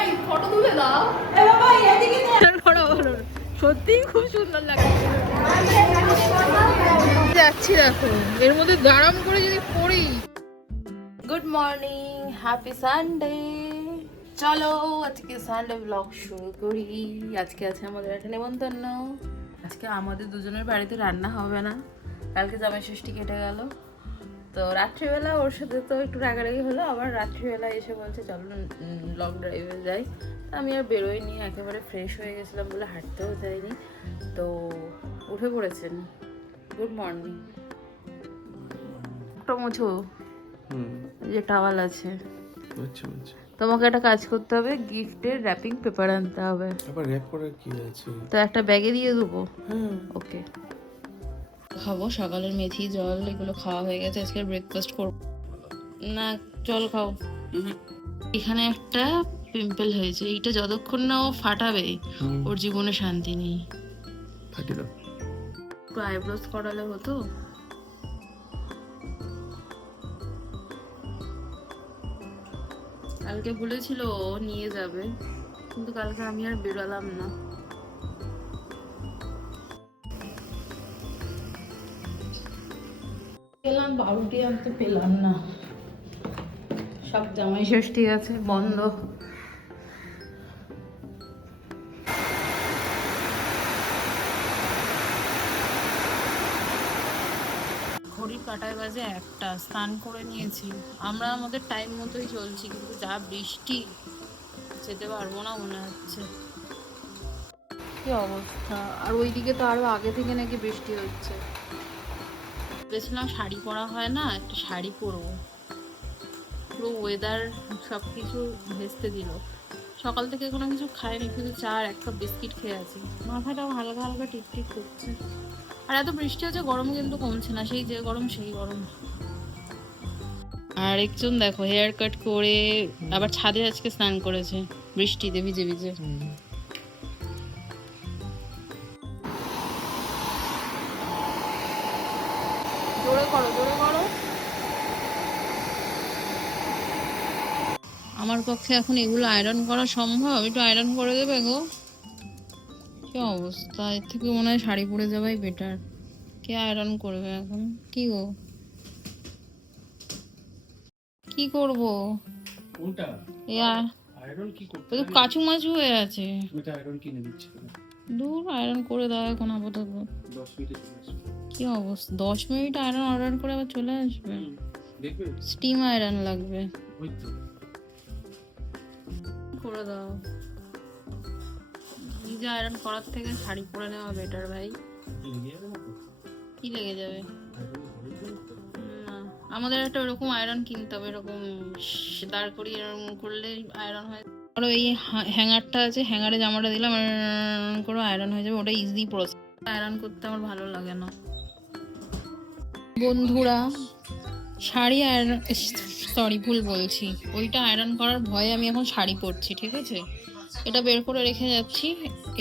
এই ফটো তুলে দাও। এ বাবা এদিকে ফটো বলো। সত্যিই খুব সুন্দর লাগে। যাচ্ছি দেখো, এর মধ্যে গরম করে যদি পড়ি। Good morning, happy Sunday. চলো আজকে সানডে ব্লগ শুরু করি। আজকে আছে আমাদের একটা নেমন্তন্ন। আজকে আমাদের দুজনের বাড়িতে রান্না হবে না, কালকে জামাই ষষ্ঠী কেটে গেল, তো রাত্রিবেলা ওর সাথে তো একটু রাগারাগি হলো। আবার রাত্রিবেলা এসে বলছে চলো লং ড্রাইভে যাই। আমি আর বেরোইনি, একেবারে ফ্রেশ হয়ে গেছিলাম বলে হাঁটতেও যাইনি। তো উঠে পড়েছেন। Good morning. একটা মুছো যে টাওয়াল আছে। তোমাকে একটা কাজ করতে হবে, গিফটের র্যাপিং পেপার আনতে হবে। আবার র‍্যাপ করার কি আছে? তো একটা ব্যাগে দিয়ে দেবো। ওকে। খাবো, সকালের মেথি জল এগুলো খাওয়া হয়ে গেছে। আজকে ব্রেকফাস্ট করবো না, জল খাও। এখানে একটা পিম্পল হয়েছে, এইটা যতক্ষণ না ও ফাটাবে ওর জীবনে শান্তি নেই। ফাটি দাও। একটু আইব্রোস করালে হতো। কালকে বলেছিল ও নিয়ে যাবে, কিন্তু কালকে আমি আর বেরোলাম না। পেলাম বারুটি আনতে, পেলাম না। সব জামাই ষষ্ঠী আছে, বন্ধ। ঘড়ির কাঁটায় বাজে একটা। স্নান করে নিয়েছি আমরা, আমাদের টাইম মতোই চলছি, কিন্তু যা বৃষ্টি, যেতে পারবো না মনে হচ্ছে। কি অবস্থা! আর ওইদিকে তো আরো আগে থেকে নাকি বৃষ্টি হচ্ছে। ভেবেছিলাম শাড়ি পরা হয় না, একটা শাড়ি পরবো। পুরো ওয়েদার সব কিছু ভেস্তে দিল। সকাল থেকে কোনো কিছু খাইনি, শুধু চা আর একটা বিস্কিট খেয়ে আছি। মাথাটাও হালকা হালকা টিপটিপ করছে। আর এত বৃষ্টি হচ্ছে, গরম কিন্তু কমছে না, সেই যে গরম সেই গরম। আর একজন দেখো হেয়ার কাট করে আবার ছাদে আজকে স্নান করেছে বৃষ্টিতে ভিজে ভিজে। জোরে করো, জোরে করো। আমার পক্ষে এখন এগুলো আয়রন করা সম্ভব? একটু আয়রন করে দেবে গো। কি অবস্থা! এর থেকে মনে হয় শাড়ি পরে যাওয়াই বেটার। কে আয়রন করবে এখন? কি গো, কি করবো? কোনটা আয়রন কি করতে? তো কাচু মাচু হয়ে আছে। এটা আয়রন কিনে দিচ্ছি। দূর, আয়রন করে দাও এখন আপাতত। 10 মিনিটে চলে আসবে। কি অবস্থা! 10 মিনিট আয়রন অর্ডার করে আবার চলে আসবে? দেখবে স্টিম আয়রন লাগবে। ওই তো করে দাও। নিজে আয়রন করার থেকে শাড়ি পরে নেওয়া বেটার ভাই। লেগে যাবে না তো? কি লেগে যাবে? না, আমাদের একটা ওরকম আয়রন কিনতে হবে, এরকম দাঁড় করিয়ে এরকম করলে আয়রন হয়। আর এই হ্যাঙ্গারটা আছে, হ্যাঙ্গারে জামাটা দিলাম করে আয়রন হয়ে যাবে। ওটা ইজি প্রসেস। আয়রন করতে আমার ভালো লাগে না। বন্ধুরা, শাড়ি আয়রন, সরি ভুল বলছি, ওইটা আয়রন করার ভয়ে আমি এখন শাড়ি পরছি, ঠিক আছে? এটা বের করে রেখে যাচ্ছি,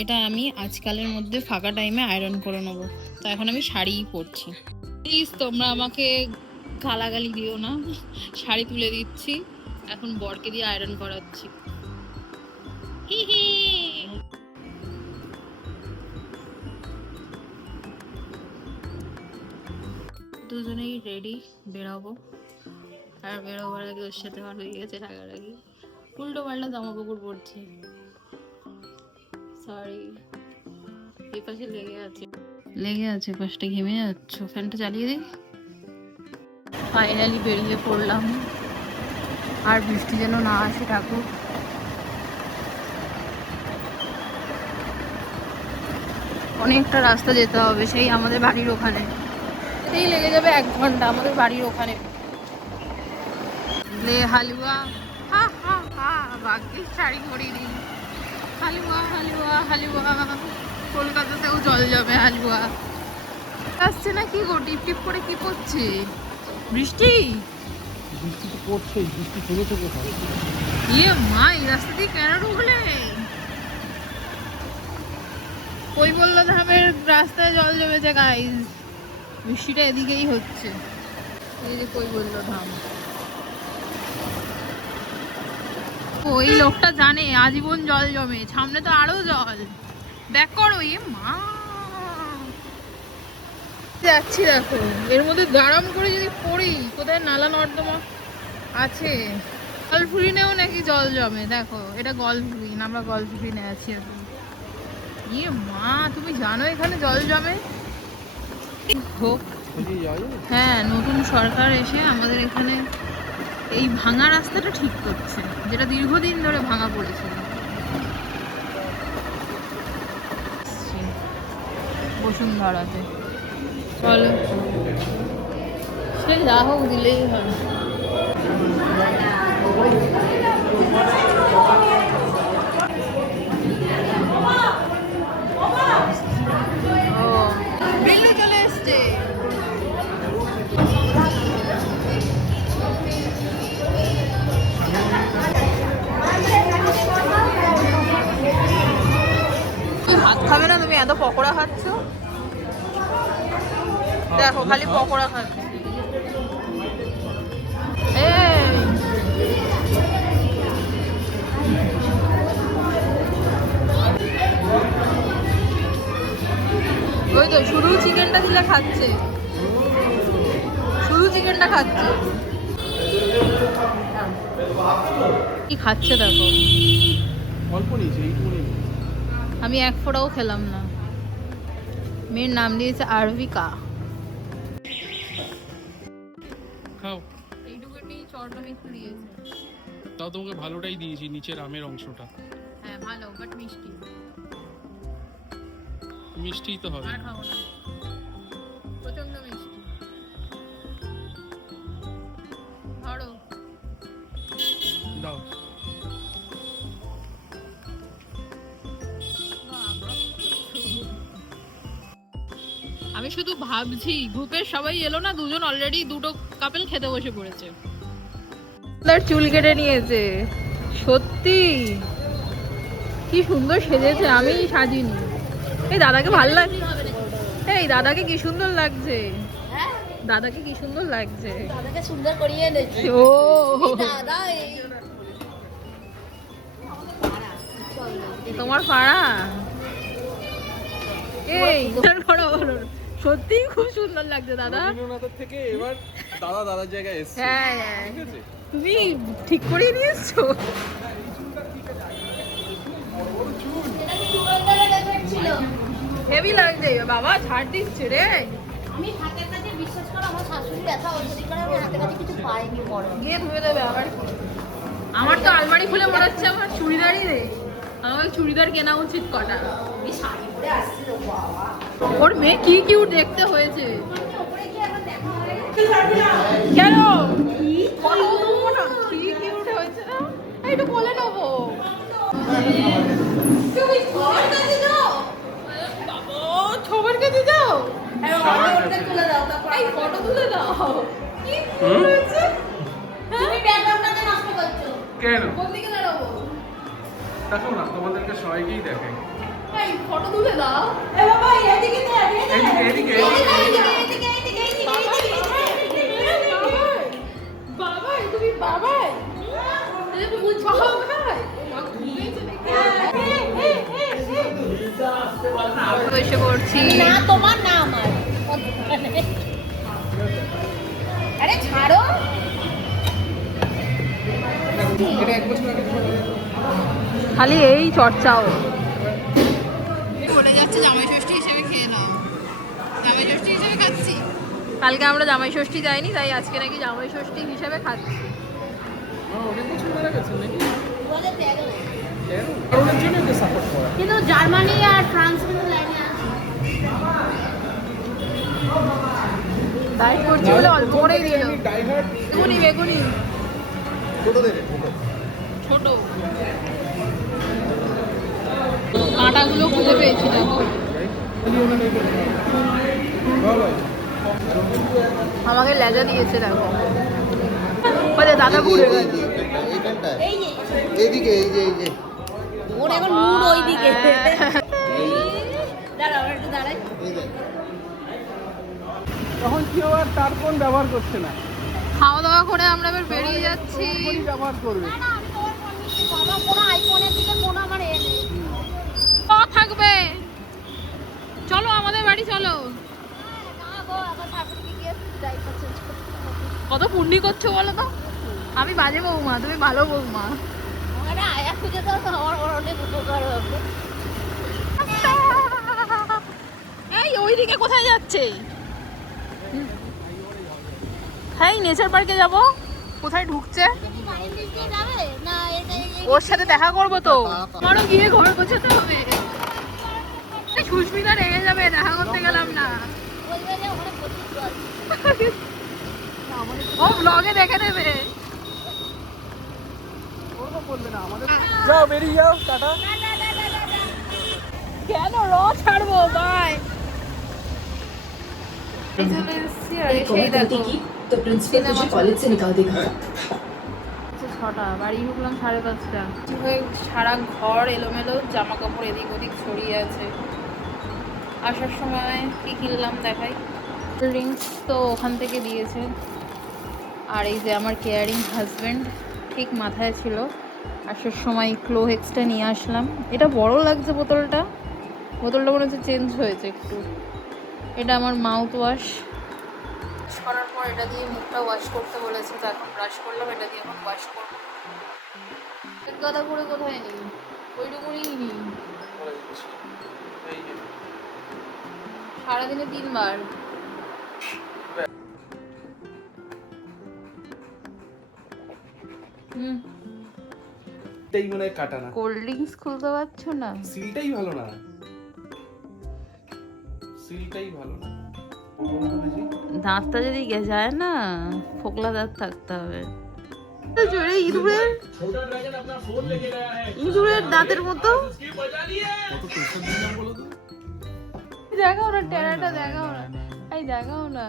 এটা আমি আজকালের মধ্যে ফাঁকা টাইমে আয়রন করে নেবো। তো এখন আমি শাড়িই পরছি। প্লিজ তোমরা আমাকে গালাগালি দিও না, শাড়ি তুলে দিচ্ছি, এখন বরকে দিয়ে আয়রন করাচ্ছি। হি হি। দুজনেই রেডি, বেরোবো। আর বেরোবার আগে ওর সাথে আমার হয়ে গেছে রাগারাগি। উল্টো পাল্টা জামা কাপড় পরছি, সরি। এই পাশে লেগে আছে পাশটা, ঘেমে যাচ্ছ। ফ্যানটা চালিয়ে দিই। ফাইনালি বেরিয়ে পড়লাম, আর বৃষ্টি যেন না আসে ঠাকুর। অনেকটা রাস্তা যেতে হবে, সেই আমাদের বাড়ির ওখানে। এতেই লেগে যাবে 1 ঘন্টা আমাদের বাড়ির ওখানে। লে হালুয়া, হা হা হা, ভাগ্যিস শাড়ি পরিনি। হালুয়া হালুয়া হালুয়া, কলকাতাতেও জল যাবে হালুয়া। আসছে না কি গো, টিপ টিপ করে কি পড়ছে? বৃষ্টি? বৃষ্টি তো পড়ছে, বৃষ্টি থেমেছে কোথায়? ইয়ে মা, এই রাস্তা দিয়ে কেন ঢুকলে? কই বললো ধামের রাস্তায় জল জমেছে গাইস, বৃষ্টিটা এদিকেই হচ্ছে। এই যে কই বললো ধাম, ওই লোকটা জানে আজীবন জল জমে, সামনে তো আরো জল। দেখ করো এ মা, যাচ্ছি দেখো এর মধ্যে গরম করে যদি পড়ি, কোথায় নালা নর্দমা আছে। গল্ফ গ্রিনেও নাকি জল জমে, দেখো এটা গল্ফ গ্রিন, আমরা গল্ফ গ্রিনে আছি এখন। ইয়ে মা, তুমি জানো এখানে জল জমে? হোক, হ্যাঁ নতুন সরকার এসে আমাদের এখানে এই ভাঙা রাস্তাটা ঠিক করছে, যেটা দীর্ঘদিন ধরে ভাঙা পড়েছিল। বসুন্ধরাতে চলো, সে যা হোক দিলেই হবে। বিল্লু চলে এসছে। ভাত খাবে না তুমি? এত পকোড়া খাচ্ছ, দেখো খালি পকোড়া খাচ্ছ। ওই তো শুধু চিকেনটা দিলে খাচ্ছে, শুধু চিকেনটা খাচ্ছে। কি খাচ্ছে দেখো, অল্প নিয়েছে এইটুকুনি। আমি এক ফোঁটাও খেলাম না। মেয়ের নাম দিয়েছে আরভিকা। খাও, এইটুকুনি চড়টা একটু দিয়েছে। তাও তোমাকে ভালোটাই দিয়েছি, নিচের আমের অংশটা। হ্যাঁ ভালো, বাট মিষ্টি। মিষ্টিই তো হবে। আর খাবো না, প্রচন্ড মিষ্টি। ধরো, দাও। আমি শুধু ভাবছি গ্রুপের সবাই এলো না, দুজন অলরেডি দুটো কাপেল খেতে বসে পড়েছে। তার চুল কেটে নিয়েছে, সত্যি কি সুন্দর সেজেছে, আমি সাজিনি। এই দাদাকে ভালো লাগছে, এই দাদাকে কি সুন্দর লাগছে, দাদাকে কি সুন্দর লাগছে, দাদাকে সুন্দর করিয়ে এনেছি। ও দাদা তোমার পাড়া, এই সত্যি খুব সুন্দর লাগছে দাদা। রবীন্দ্রনাথের থেকে এবার দাদা দাদার জায়গায় এসেছে। হ্যাঁ হ্যাঁ, ঠিক আছে, তুমি ঠিক করিয়ে নিয়ে এসছো। ছিল হেভি লাগছে বাবা, ছাড় দিচ্ছে রে। আমি হাতের কাছে বিশ্বাস করো, আমার শাশুড়ি ব্যথা ওষুধ করে আমি হাতের কাছে কিছু পাইনি। বড় গিয়ে ধুয়ে দেবে আবার। আমার তো আলমারি খুলে মনে হচ্ছে আমার চুড়িদারই রে, আমার চুড়িদার কেনা উচিত কটা। আমি শাড়ি পরে আসছি তো বাবা। ওর মেয়ে কি কিউট দেখতে হয়েছে। ওপরে গিয়ে একবার দেখা হয়ে কেন ফটো তুলবো না? কি কিউট হয়েছে না, একটু বলে নেবো। তুমি সবার কাছে যাও, সবার কাছে যাও, ওটা তুলে দাও, তারপর এই ফটো তুলে দাও। কি কিউট হয়েছে। তুমি ব্যাকগ্রাউন্ডটাকে নষ্ট করছো। কেন? কোন দিকে দাঁড়াবো? দেখো না, তোমাদেরকে সবাইকেই দেখে। এই ফটো তুলে দাও। এ বাবা এদিকে দে, এদিকে এদিকে বাবাই, তুমি বাবাই, বসে পড়ছি। না তোমার না আমার। আরে ছাড়ো। এটা এক বছর আগে খালি এই চর্চাও বলে যাচ্ছে। জামাই ষষ্ঠী হিসেবে খেয়ে নাও, জামাই ষষ্ঠী হিসেবে খাচ্ছি। কালকে আমরা জামাই ষষ্ঠী যাইনি, তাই আজকে নাকি জামাই ষষ্ঠী হিসেবে খাচ্ছি। অনেক বছর ধরে গেছে নাকি? 2013 কারণের জন্য ওকে সাপোর্ট করা। কিন্তু জার্মানি আর ফ্রান্স কিন্তু লাইনে আছে। ডায়েট করছি বলে অল্প করেই দিয়ে দাও। ডাইহার্ড বেগুনি বেগুনি ছোট দেবে, ছোট কাঁটাগুলো খুঁজে পেয়েছি দেখো। আমাকে লেজা দিয়েছে দেখো, বলে দাদা ঘুরে গেছে। এই যে এইদিকে এই যে এই যে ওর এখন মুড ওইদিকে। দাঁড়াও একটু দাঁড়াই। এই দেখ তখন কেউ আর তার ফোন ব্যবহার করছে না, খাওয়া দাওয়া করে আমরা এবার বেরিয়ে যাচ্ছি। ফোনই ব্যবহার করবে। না আমি তোমার ফোন নিয়ে আমার কোনো আইফোনের দিকে কোনো আমার এ নেই। থাকবে, চলো আমাদের বাড়ি চলো। না গো, আমার শাশুড়িকে গিয়ে ডাইপার চেঞ্জ করতে হবে। কত পুণ্যি করছো বলো তো। আমি বাজে বৌমা, তুমি ভালো বৌমা। আমার আয়া খুঁজে দাও তো, আমার অনেক উপকার হবে। এই ওইদিকে কোথায় যাচ্ছে? হ্যাঁ নেচার পার্কে যাব। কোথায় ঢুকছে? তুমি বাড়ির নিচ দিয়ে যাবে না? ওর সাথে দেখা করবো তো, আমারও গিয়ে ঘর গোছাতে হবে। সুস্মিতা রেগে যাবে, দেখা করতে গেলাম না। বলবে যে ওখানে প্রচুর জল। ও ব্লগে দেখে নেবে। ওরকম বলবে না আমাদের। যাও বেরিয়ে যাও, টাটা। কেন র ছাড়বো, বাই। চলে এসেছি আর সেই দেখো तो प्रिंसिपल तुझे कॉलेज से निकाल देगा। 6টা, বাড়ি ঢুকলাম 5:30। হয়ে সারা ঘর এলোমেলো, জামা কাপড় এদিক ওদিক ছড়িয়ে আছে। আসার সময় কি কিনলাম দেখাই। রিংস তো ওখান থেকে দিয়েছে। আর এই যে আমার কেয়ারিং হাজব্যান্ড ঠিক মাথায় ছিল। আসার সময় ক্লোহেক্সটা নিয়ে আসলাম। এটা বড় লাগছে বোতলটা মনে হচ্ছে চেঞ্জ হয়েছে একটু। এটা আমার মাউথ ওয়াশ করার পর এটা দিয়ে মুখটা ওয়াশ করতে বলেছে, তো এখন ব্রাশ করলাম, এটা দিয়ে এখন ওয়াশ করবো। গাদা করে কোথায় নেই, ওইটুকুনি নি। সারাদিনে 3 বার। এটাই মনে হয় কাটা না। কোল্ড ড্রিঙ্কস খুলতে পারছো না? সিলটাই ভালো না, সিলটাই ভালো না। দাঁতটা যদি যায় না, ফোকলা দাঁত থাকতে হবে। ইঁদুরের দাঁতের মতো। কত প্রেশার দিলাম বলো তো। দেখাও না, টেরাটা দেখাও না, এই দেখাও না।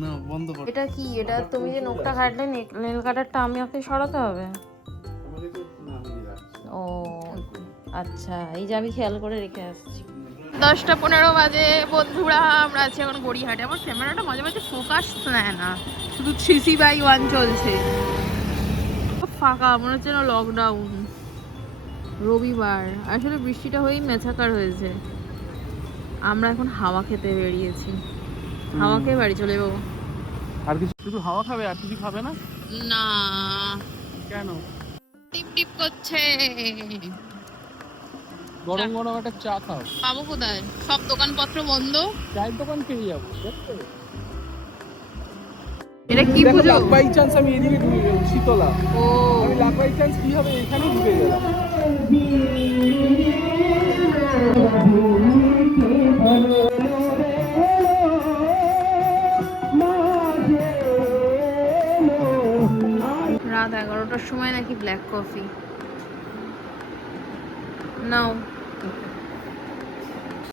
না বন্ধ কর। এটা কি? এটা তুমি যে নখটা কাটলে, নেল কাটারটা আমি ওকে সরাতে হবে? আমাকে তো না আমি রাখছি। ও আচ্ছা, এই যে আমি খেয়াল করে রেখে আসছি। 10:15 বাজে বন্ধুরা, আমরা আছি এখন গড়িয়াহাটে। আমার ক্যামেরাটা মাঝে মাঝে ফোকাস নেয় না, শুধু 3C/1 চলছে। ফাঁকা, মনে হচ্ছে না লকডাউন। রবিবার, আসলে বৃষ্টিটা হয়েই মেছাকার হয়েছে। আমরা এখন হাওয়া খেতে বেরিয়েছি, হাওয়া খেয়ে বাড়ি চলে যাবো। আর কিছু? শুধু হাওয়া খাবে আর কিছু খাবে না? না, কেন? টিপ টিপ করছে। গরম গরম একটা চা খাও। পাবো কোথায়? সব দোকানপত্র বন্ধ। চায়ের দোকান পেয়ে যাবো, দেখছো? এটা কি দেখো, পুজো? লাক বাই চান্স আমি এদিকে ঢুকে গেলাম, শীতলা। ও আমি লাক বাই চান্স কি হবে এখানে ঢুকে গেলাম। রাত 11টার সময় নাকি ব্ল্যাক কফি নাও।